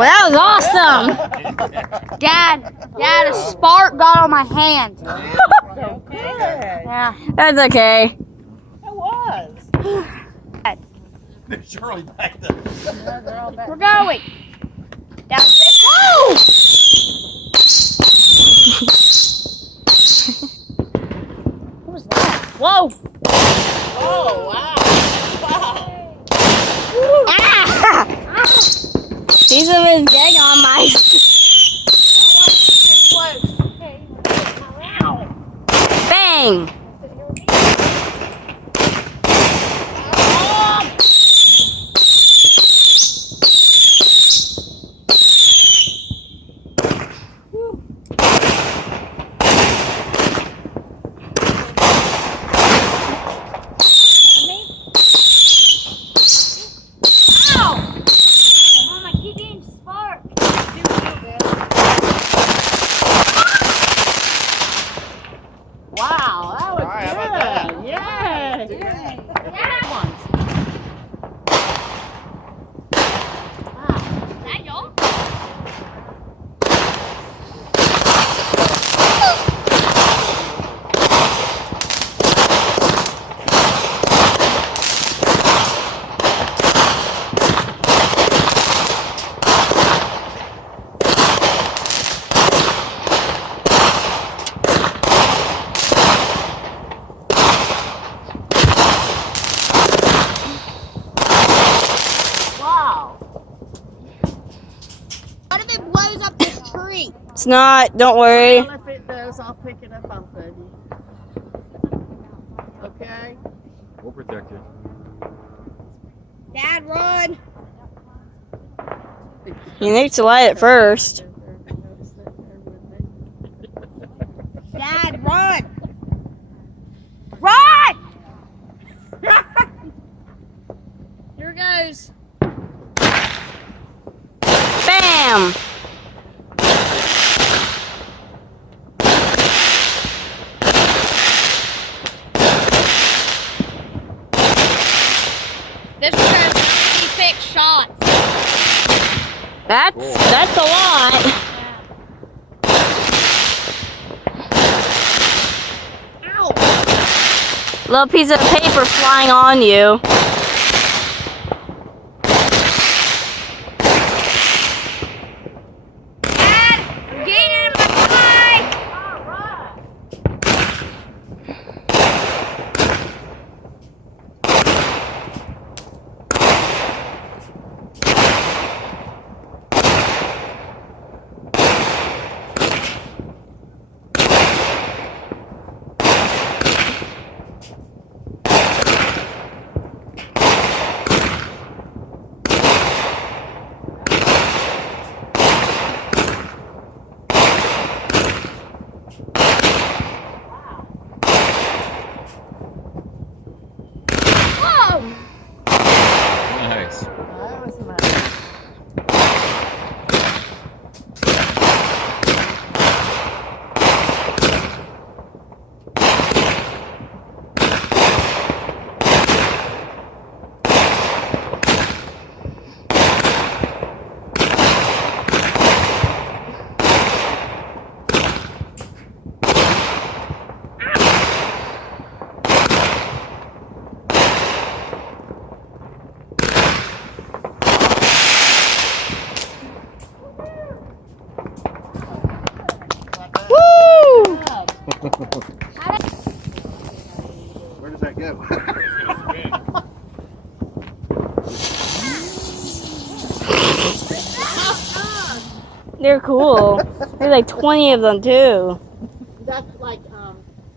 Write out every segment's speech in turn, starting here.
Well, that was awesome. Dad, a spark got on my hand. Yeah. That's okay. It was. They're surely back there. We're going. Down six. Woo! What was that? Whoa! Oh, wow. Ah! Piece of his getting on my. Bang! Wow, that was All right, how good. about that? Yay. Is that y'all? Wow. What if it blows up this tree? It's not. Don't worry. Well, if it does, I'll pick it up off of you. Okay? We'll protect you. Dad, run! You need to light it first. Dad, run! Run! Here goes. Bam! This one has 96 shots. That's a lot. Ow! Little piece of paper flying on you. Dad, I'm getting in my eye! Whoa! Nice. That was nice. Woo! Where does that go? They're cool. There's like 20 of them too. That's like,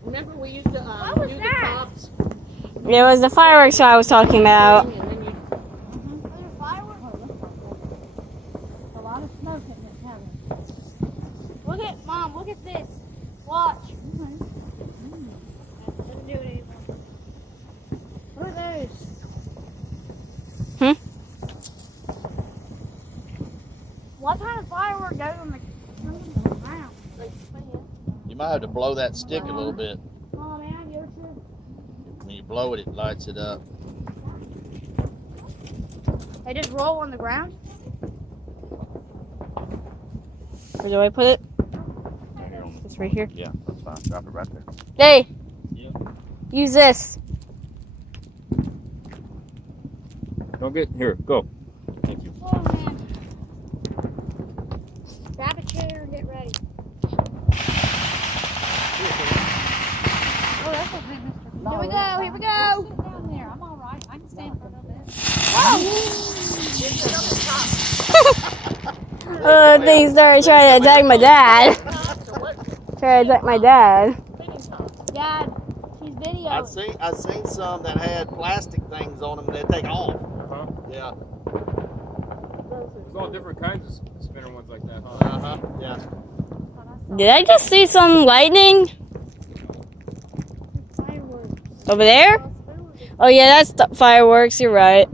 remember we used to What was do that? the tops? It was the fireworks show I was talking about. And then you, A lot of smoke in this cabin. Look at, Mom, look at this. Watch. Doesn't do it anymore. What are those? What kind of firework goes on the ground? You might have to blow that stick a little bit. Oh, man, you're true. When you blow it, it lights it up. They just roll on the ground? Where do I put it? Right here on the- It's right here. Yeah, that's fine. Drop it right there. Hey! Yeah. Use this. Don't get here. Go. Thank you. Oh man. Grab a chair and get ready. Oh, that's okay, mister. Here we go, here we go. Sit down there. I'm all right. I can stand for a little bit. They started trying to attack my dad. Trying to attack my dad. Dad, she's videoing. I seen some that had plastic things on them that take off. Uh-huh. Yeah. There's all different kinds of spinner ones like that, huh? Uh-huh. Yeah. Did I just see some lightning Fireworks. over there? Oh yeah, that's the fireworks. You're right.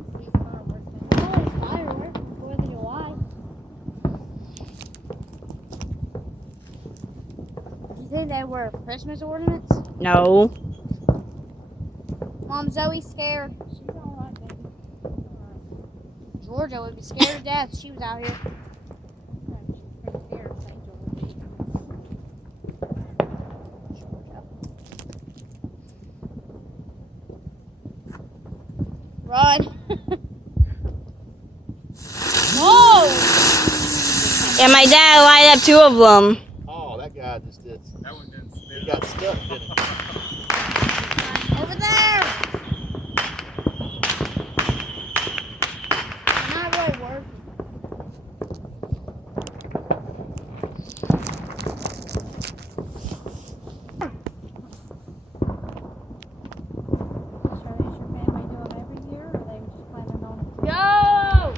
Fireworks. 4th of July. You think they were Christmas ornaments? No. Mom, Zoe's scared. She's all right, baby. Georgia would be scared to death if she was out here. Run. Whoa! And my dad light up 2 of them. Oh, that guy just did. That one didn't spin. He got stuck, didn't he? Over there! Not really working. Go!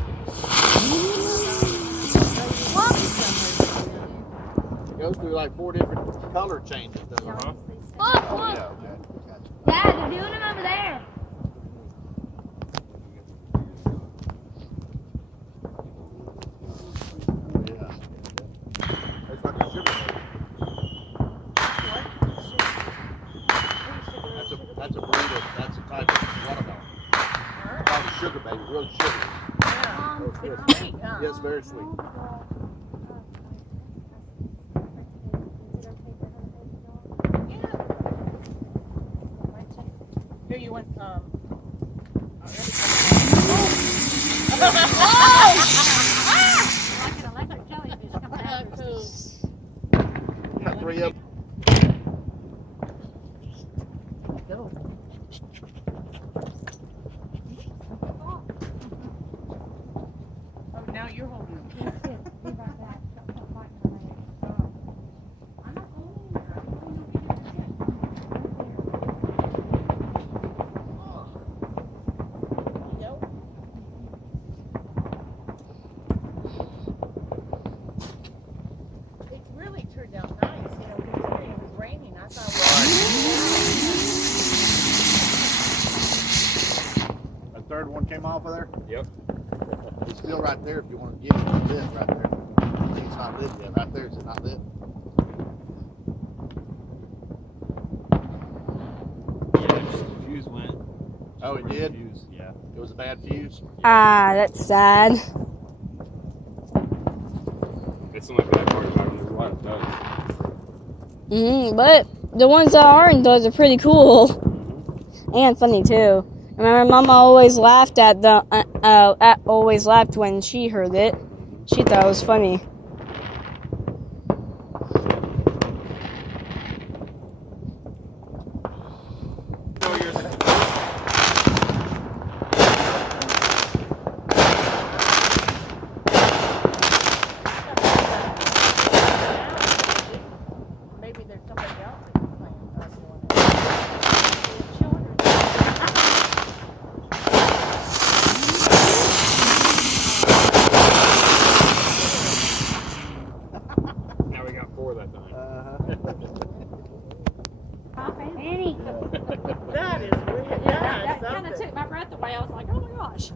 It goes through like 4 different color changes, doesn't it? Uh-huh. Look, Oh, look! yeah, okay. Gotcha. Dad, they're doing them over there. Oh, yeah. It's like a sugar baby. That's a breed of, that's a type of watermelon. It's called a sugar baby, real sugar. It's sweet, huh? Yes, very sweet. Here you went, Like an electric jellyfish coming out. Got 3 of them. Go. Oh, now you're holding it. It really turned out nice, you know, considering it was raining. I thought, A third one came off of there. Yep. It's still right there if you want to get it. It's lit right there. It's not lit yet. Right there, is it not lit? Yeah, just the fuse went. Oh, it did? Fuse, yeah. It was a bad fuse? Ah, that's sad. It's the only bad part about them. There's a lot of thugs. But the ones that aren't those are pretty cool and funny too. I remember Mama always laughed at always laughed when she heard it. She thought it was funny. No, yours. maybe there's somebody else that's playing us one. Children. Now we got 4 that time. Annie. That is weird. That Yeah, kind of took my breath away. I was like, oh my gosh.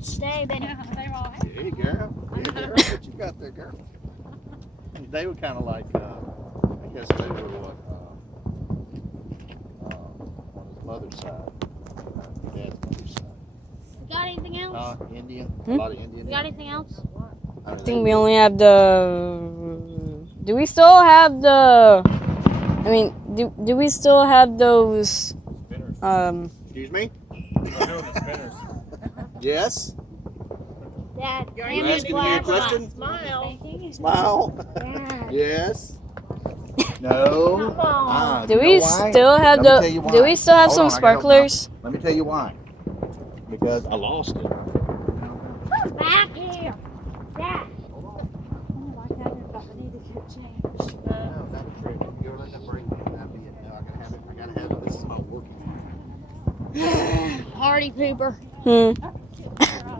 Stay, Benny. They were all happy. Hey, girl. Hey, girl. What you got there, girl? They were kind of like, I guess they were what, on his mother's side, dad's mother's side. We got got anything else? Indian. Hmm? A lot of Indian. You got anything else? I think we only have the. Do we still have the? I mean, do we still have those? Excuse me? We're doing the spinners. Yes? Dad, You hand asking me a question? Smile. Smile. Yeah. Yes? No? Come on. Do You we know why? still have Let me tell you the? Do why. we still have Hold some on, I gotta open up. sparklers? Let me tell you why. Because I lost it. Back here. Dad. Oh, I got it, but I need to get changed. No, that's true. You're letting it break. That'd be it. No, I gotta have it. I gotta have it. This is my working one. Party pooper.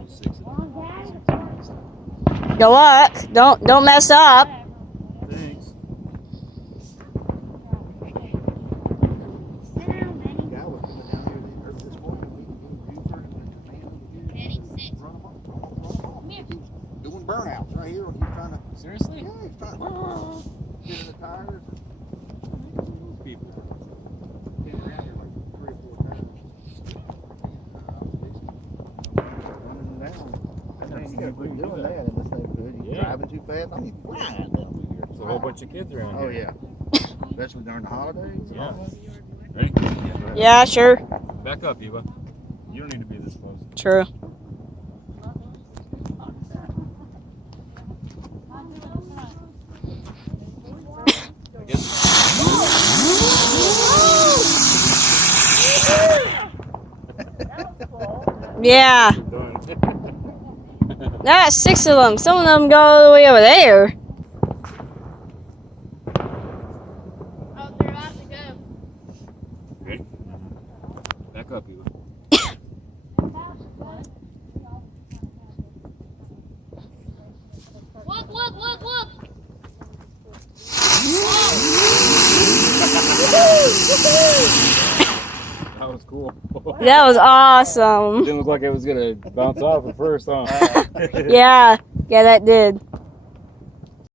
Six of them. Good luck. Don't mess up. Thanks. Sit down, Benny. Guy was coming down here early this morning. We can do and Benny, sit. run them off. He keeps doing burnouts right here. He's trying to. Seriously? Yeah, he's trying to get in the tires. People. Came around here like 3 or 4 times. Running down. Man, you gotta quit doing that in this neighborhood. You're Yeah. driving too fast. I mean, flying down through here. There's a whole bunch of kids around Oh here. yeah. Especially during the holidays. Yeah. Ready? Yeah, sure. Back up, Eva. You don't need to be this close. True. I guess. Yeah. Done. That's 6 of them. Some of them go all the way over there. Oh, they're about to go. Ready? Back up, Eva. Look. That was cool. That was awesome. Didn't look like it was gonna bounce off at first, huh? Yeah, that did.